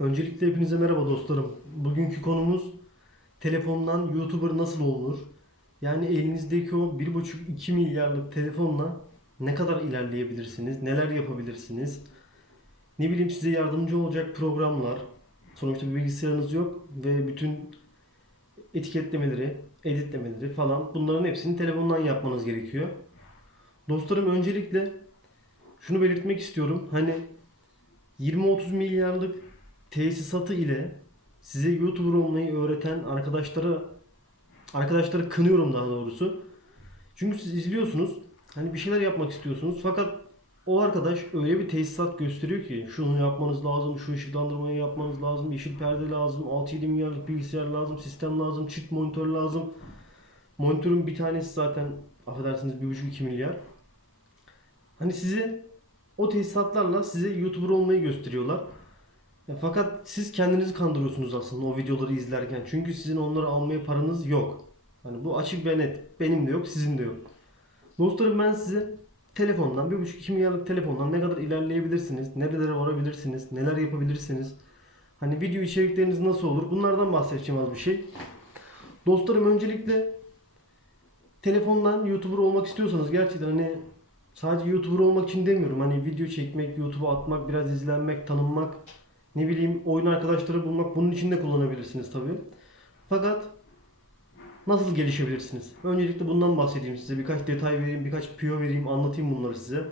Öncelikle hepinize merhaba dostlarım. Bugünkü konumuz telefondan YouTuber nasıl olunur? Yani elinizdeki o 1,5-2 milyarlık telefonla ne kadar ilerleyebilirsiniz? Neler yapabilirsiniz? Ne bileyim size yardımcı olacak programlar. Sonuçta bir bilgisayarınız yok ve bütün etiketlemeleri, editlemeleri falan bunların hepsini telefondan yapmanız gerekiyor. Dostlarım öncelikle şunu belirtmek istiyorum. Hani 20-30 milyarlık tesisatı ile size YouTuber olmayı öğreten arkadaşlara arkadaşları kınıyorum daha doğrusu. Çünkü siz izliyorsunuz. Hani bir şeyler yapmak istiyorsunuz. Fakat o arkadaş öyle bir tesisat gösteriyor ki şunu yapmanız lazım, şu ışıklandırmayı yapmanız lazım, yeşil perde lazım, 6-7 milyarlık bilgisayar lazım, sistem lazım, çift monitör lazım. Monitörün bir tanesi zaten affedersiniz 1,5-2 milyar. Hani size o tesisatlarla size YouTuber olmayı gösteriyorlar. Ya fakat siz kendinizi kandırıyorsunuz aslında o videoları izlerken. Çünkü sizin onları almaya paranız yok. Hani bu açık ve net. Benim de yok, sizin de yok. Dostlarım ben size telefondan, 1,5-2 milyarlık telefondan ne kadar ilerleyebilirsiniz, nerelere varabilirsiniz, neler yapabilirsiniz. Hani video içerikleriniz nasıl olur bunlardan bahsedeceğim az bir şey. Dostlarım öncelikle telefondan YouTuber olmak istiyorsanız gerçekten hani sadece YouTuber olmak için demiyorum. Hani video çekmek, YouTube'a atmak, biraz izlenmek, tanınmak, ne bileyim oyun arkadaşları bulmak bunun için de kullanabilirsiniz tabii. Fakat nasıl gelişebilirsiniz? Öncelikle bundan bahsedeyim size. Birkaç detay vereyim, birkaç piyo vereyim, anlatayım bunları size.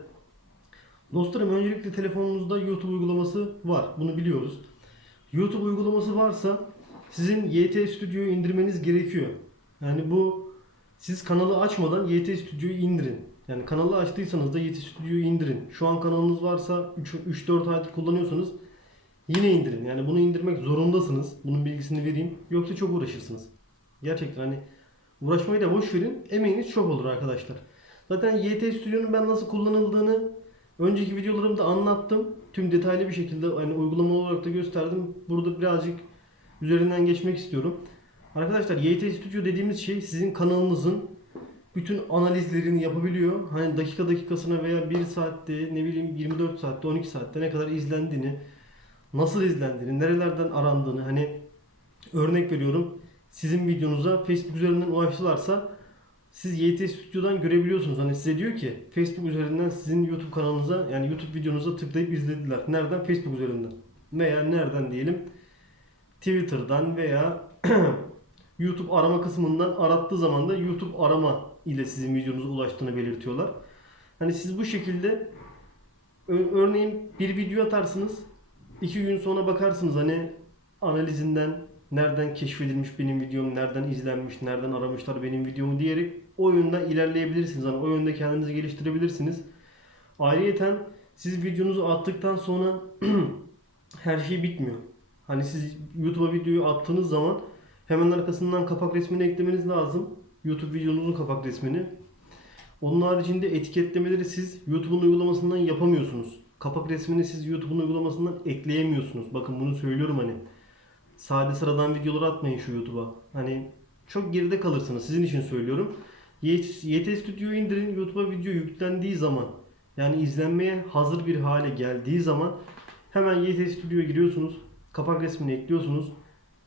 Dostlarım öncelikle telefonunuzda YouTube uygulaması var. Bunu biliyoruz. YouTube uygulaması varsa sizin YT Studio'yu indirmeniz gerekiyor. Yani bu siz kanalı açmadan YT Studio'yu indirin. Yani kanalı açtıysanız da YT Studio'yu indirin. Şu an kanalınız varsa 3-4 aydır kullanıyorsanız yine indirin. Yani bunu indirmek zorundasınız. Bunun bilgisini vereyim. Yoksa çok uğraşırsınız. Gerçekten hani uğraşmayı da boş verin. Emeğiniz çok olur arkadaşlar. Zaten YT Studio'nun ben nasıl kullanıldığını önceki videolarımda anlattım. Tüm detaylı bir şekilde hani uygulama olarak da gösterdim. Burada birazcık üzerinden geçmek istiyorum. Arkadaşlar YT Studio dediğimiz şey sizin kanalınızın bütün analizlerini yapabiliyor. Hani dakika dakikasına veya 1 saatte ne bileyim 24 saatte 12 saatte ne kadar izlendiğini nasıl izlendiğini, nerelerden arandığını hani örnek veriyorum sizin videonuza Facebook üzerinden ulaştılarsa siz YT Studio'dan görebiliyorsunuz. Hani size diyor ki Facebook üzerinden sizin YouTube kanalınıza yani YouTube videonuza tıklayıp izlediler. Nereden? Facebook üzerinden. Veya nereden diyelim? Twitter'dan veya YouTube arama kısmından arattığı zaman da YouTube arama ile sizin videonuza ulaştığını belirtiyorlar. Hani siz bu şekilde örneğin bir video atarsınız. İki gün sonra bakarsınız hani analizinden nereden keşfedilmiş benim videom, nereden izlenmiş, nereden aramışlar benim videomu diyerek o yönden ilerleyebilirsiniz. Hani o yönde kendinizi geliştirebilirsiniz. Ayrıyeten siz videonuzu attıktan sonra her şey bitmiyor. Hani siz YouTube'a videoyu attığınız zaman hemen arkasından kapak resmini eklemeniz lazım. YouTube videonuzun kapak resmini. Onun haricinde etiketlemeleri siz YouTube'un uygulamasından yapamıyorsunuz. Kapak resmini siz YouTube'un uygulamasından ekleyemiyorsunuz. Bakın bunu söylüyorum hani. Sade sıradan videolar atmayın şu YouTube'a. Hani çok geride kalırsınız. Sizin için söylüyorum. YT, Studio'yu indirin. YouTube'a video yüklendiği zaman yani izlenmeye hazır bir hale geldiği zaman hemen YT Studio'ya giriyorsunuz. Kapak resmini ekliyorsunuz.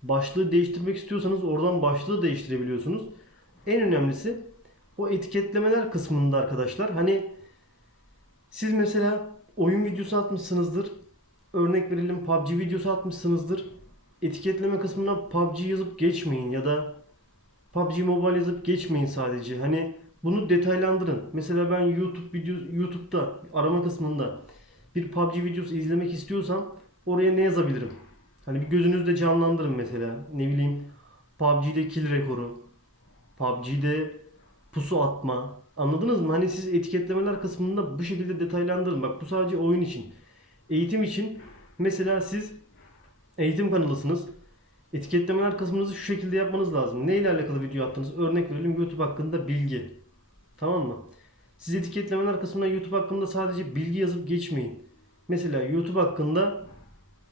Başlığı değiştirmek istiyorsanız oradan başlığı değiştirebiliyorsunuz. En önemlisi o etiketlemeler kısmında arkadaşlar. Hani siz mesela oyun videosu atmışsınızdır. Örnek verelim PUBG videosu atmışsınızdır. Etiketleme kısmına PUBG yazıp geçmeyin ya da PUBG Mobile yazıp geçmeyin sadece. Hani bunu detaylandırın. Mesela ben YouTube video YouTube'da arama kısmında bir PUBG videosu izlemek istiyorsam oraya ne yazabilirim? Hani bir gözünüzde canlandırın mesela. Ne bileyim PUBG'de kill rekoru, PUBG'de pusu atma. Anladınız mı? Hani siz etiketlemeler kısmında bu şekilde detaylandırın. Bak bu sadece oyun için. Eğitim için mesela siz eğitim kanalısınız. Etiketlemeler kısmınızı şu şekilde yapmanız lazım. Ne ile alakalı video attınız? Örnek verelim YouTube hakkında bilgi. Tamam mı? Siz etiketlemeler kısmına YouTube hakkında sadece bilgi yazıp geçmeyin. Mesela YouTube hakkında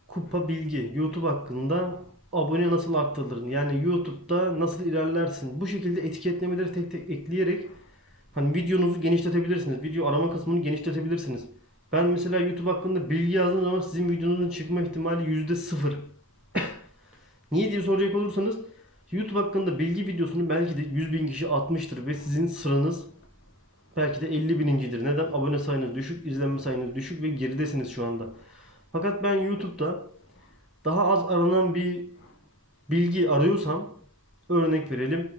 kupa bilgi, YouTube hakkında abone nasıl arttırılır? Yani YouTube'da nasıl ilerlersin? Bu şekilde etiketlemeleri tek tek ekleyerek hani videonuzu genişletebilirsiniz. Video arama kısmını genişletebilirsiniz. Ben mesela YouTube hakkında bilgi yazdığım zaman sizin videonuzun çıkma ihtimali yüzde sıfır. Niye diye soracak olursanız YouTube hakkında bilgi videosunu belki de 100 bin kişi atmıştır ve sizin sıranız belki de 50 binincidir. Neden? Abone sayınız düşük, izlenme sayınız düşük ve geridesiniz şu anda. Fakat ben YouTube'da daha az aranan bir bilgi arıyorsam örnek verelim.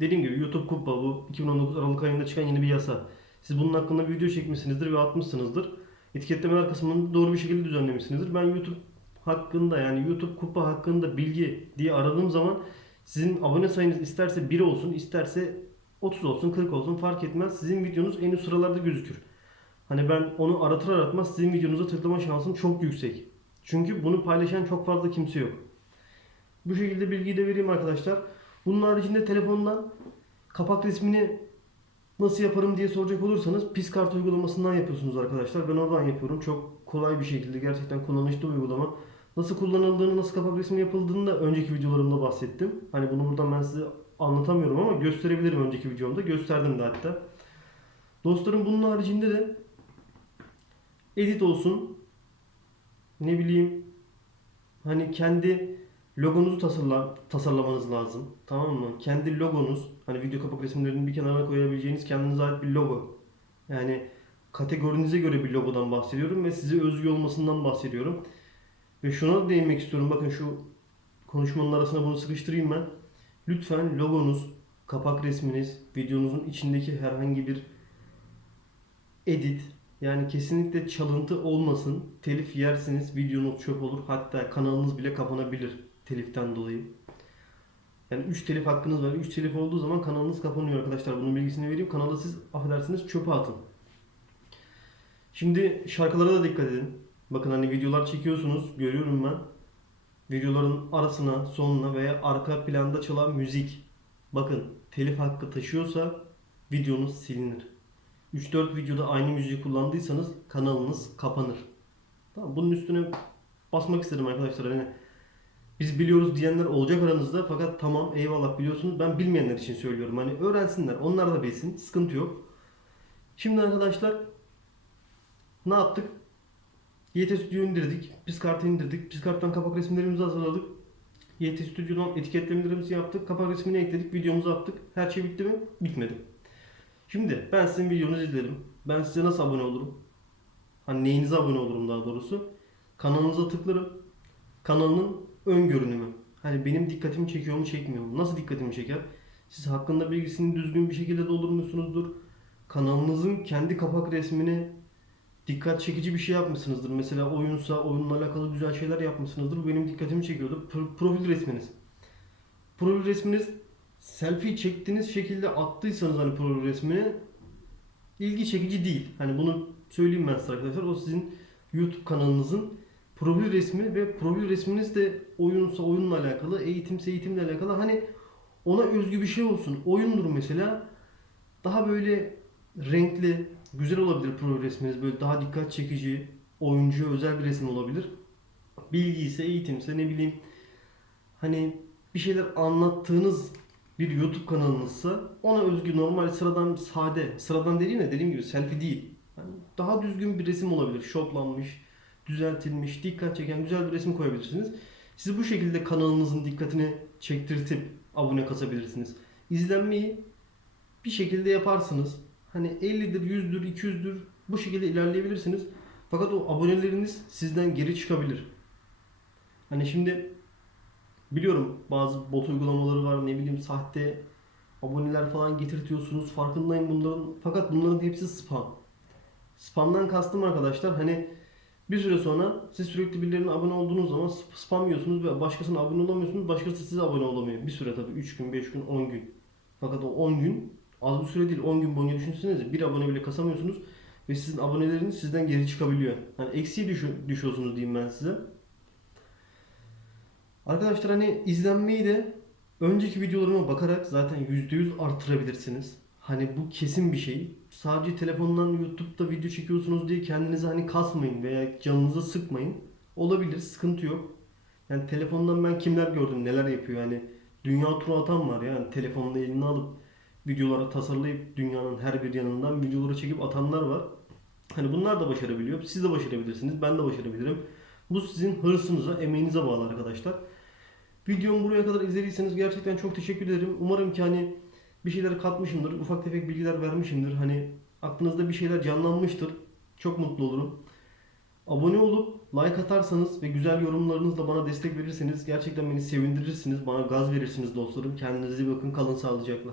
Dediğim gibi YouTube Kupa bu 2019 Aralık ayında çıkan yeni bir yasa. Siz bunun hakkında bir video çekmişsinizdir ve atmışsınızdır. Etiketlemeler kısmını doğru bir şekilde düzenlemişsinizdir. Ben YouTube hakkında yani YouTube Kupa hakkında bilgi diye aradığım zaman sizin abone sayınız isterse 1 olsun isterse 30 olsun 40 olsun fark etmez. Sizin videonuz en üst sıralarda gözükür. Hani ben onu aratır aratmaz sizin videonuza tıklama şansım çok yüksek. Çünkü bunu paylaşan çok fazla kimse yok. Bu şekilde bilgiyi de vereyim arkadaşlar. Bunun haricinde telefondan kapak resmini nasıl yaparım diye soracak olursanız Piskart uygulamasından yapıyorsunuz arkadaşlar. Ben oradan yapıyorum. Çok kolay bir şekilde gerçekten kullanışlı uygulama. Nasıl kullanıldığını, nasıl kapak resmi yapıldığını da önceki videolarımda bahsettim. Hani bunu buradan ben size anlatamıyorum ama gösterebilirim önceki videomda. Gösterdim de hatta. Dostlarım bunun haricinde de edit olsun. Ne bileyim hani kendi logonuzu tasarla, tasarlamanız lazım. Tamam mı? Kendi logonuz hani video kapak resimlerini bir kenara koyabileceğiniz kendinize ait bir logo. Yani kategorinize göre bir logodan bahsediyorum ve size özgü olmasından bahsediyorum. Ve şuna da değinmek istiyorum. Bakın şu konuşmanın arasına bunu sıkıştırayım ben. Lütfen logonuz, kapak resminiz, videonuzun içindeki herhangi bir edit yani kesinlikle çalıntı olmasın. Telif yersiniz, videonuz çöp olur. Hatta kanalınız bile kapanabilir teliften dolayı. Yani 3 telif hakkınız var. 3 telif olduğu zaman kanalınız kapanıyor arkadaşlar. Bunun bilgisini vereyim. Kanalı siz affedersiniz çöpe atın. Şimdi şarkılara da dikkat edin. Bakın hani videolar çekiyorsunuz. Görüyorum ben. Videoların arasına, sonuna veya arka planda çalan müzik. Bakın telif hakkı taşıyorsa videonuz silinir. 3-4 videoda aynı müziği kullandıysanız kanalınız kapanır. Tamam, bunun üstüne basmak istedim arkadaşlar. Hani biz biliyoruz diyenler olacak aranızda fakat tamam eyvallah biliyorsunuz. Ben bilmeyenler için söylüyorum. Hani öğrensinler. Onlar da bilsin. Sıkıntı yok. Şimdi arkadaşlar ne yaptık? YT Studio'yu indirdik. Piskart'ı indirdik. Piskart'tan kapak resimlerimizi hazırladık. YT Studio'dan etiketlemelerimizi yaptık. Kapak resmini ekledik. Videomuzu attık. Her şey bitti mi? Bitmedi. Şimdi ben sizin videonuzu izledim. Ben size nasıl abone olurum? Hani neyinize abone olurum daha doğrusu? Kanalınıza tıklarım. Kanalının ön görünümü. Hani benim dikkatimi çekiyor mu çekmiyor mu? Nasıl dikkatimi çeker? Siz hakkında bilgisini düzgün bir şekilde doldurmuşsunuzdur. Kanalınızın kendi kapak resmini dikkat çekici bir şey yapmışsınızdır. Mesela oyunsa oyunla alakalı güzel şeyler yapmışsınızdır. Bu benim dikkatimi çekiyordur. Pro- profil resminiz. Profil resminiz selfie çektiğiniz şekilde attıysanız hani profil resmini ilgi çekici değil. Hani bunu söyleyeyim ben size arkadaşlar. O sizin YouTube kanalınızın profil resmi ve profil resminiz de oyunsa oyunla alakalı, eğitimse eğitimle alakalı. Hani ona özgü bir şey olsun. Oyundur mesela. Daha böyle renkli, güzel olabilir profil resminiz. Böyle daha dikkat çekici, oyuncuya özel bir resim olabilir. Bilgi ise, eğitimse ne bileyim hani bir şeyler anlattığınız bir YouTube kanalınızsa ona özgü normal sıradan sade sıradan dediğim ne dediğim gibi selfie değil. Yani daha düzgün bir resim olabilir. Şoplanmış, düzeltilmiş, dikkat çeken güzel bir resim koyabilirsiniz. Siz bu şekilde kanalınızın dikkatini çektirtip abone kasabilirsiniz. İzlenmeyi bir şekilde yaparsınız. Hani 50'dir, 100'dür, 200'dür bu şekilde ilerleyebilirsiniz. Fakat o aboneleriniz sizden geri çıkabilir. Hani şimdi Biliyorum bazı bot uygulamaları var ne bileyim sahte aboneler falan getirtiyorsunuz farkındayım bunların fakat bunların hepsi spam. Spamdan kastım arkadaşlar hani bir süre sonra siz sürekli birilerine abone olduğunuz zaman sp- spam yiyorsunuz ve başkasına abone olamıyorsunuz başkası size abone olamıyor. Bir süre tabii 3 gün 5 gün 10 gün. Fakat o 10 gün az bir süre değil 10 gün boyunca düşünsenize bir abone bile kasamıyorsunuz ve sizin aboneleriniz sizden geri çıkabiliyor. Hani eksiye düşü- düşüyorsunuz diyeyim ben size. Arkadaşlar hani izlenmeyi de önceki videolarıma bakarak zaten %100 artırabilirsiniz. Hani bu kesin bir şey. Sadece telefondan YouTube'da video çekiyorsunuz diye kendinizi hani kasmayın veya canınızı sıkmayın. Olabilir, sıkıntı yok. Yani telefondan ben kimler gördüm, neler yapıyor yani. Dünya turu atan var yani telefonla eline alıp videolara tasarlayıp dünyanın her bir yanından videoları çekip atanlar var. Hani bunlar da başarabiliyor. Siz de başarabilirsiniz. Ben de başarabilirim. Bu sizin hırsınıza, emeğinize bağlı arkadaşlar. Videomu buraya kadar izlediyseniz gerçekten çok teşekkür ederim. Umarım ki hani bir şeyler katmışımdır. Ufak tefek bilgiler vermişimdir. Hani aklınızda bir şeyler canlanmıştır. Çok mutlu olurum. Abone olup like atarsanız ve güzel yorumlarınızla bana destek verirseniz gerçekten beni sevindirirsiniz. Bana gaz verirsiniz dostlarım. Kendinize bakın. Kalın sağlıcakla.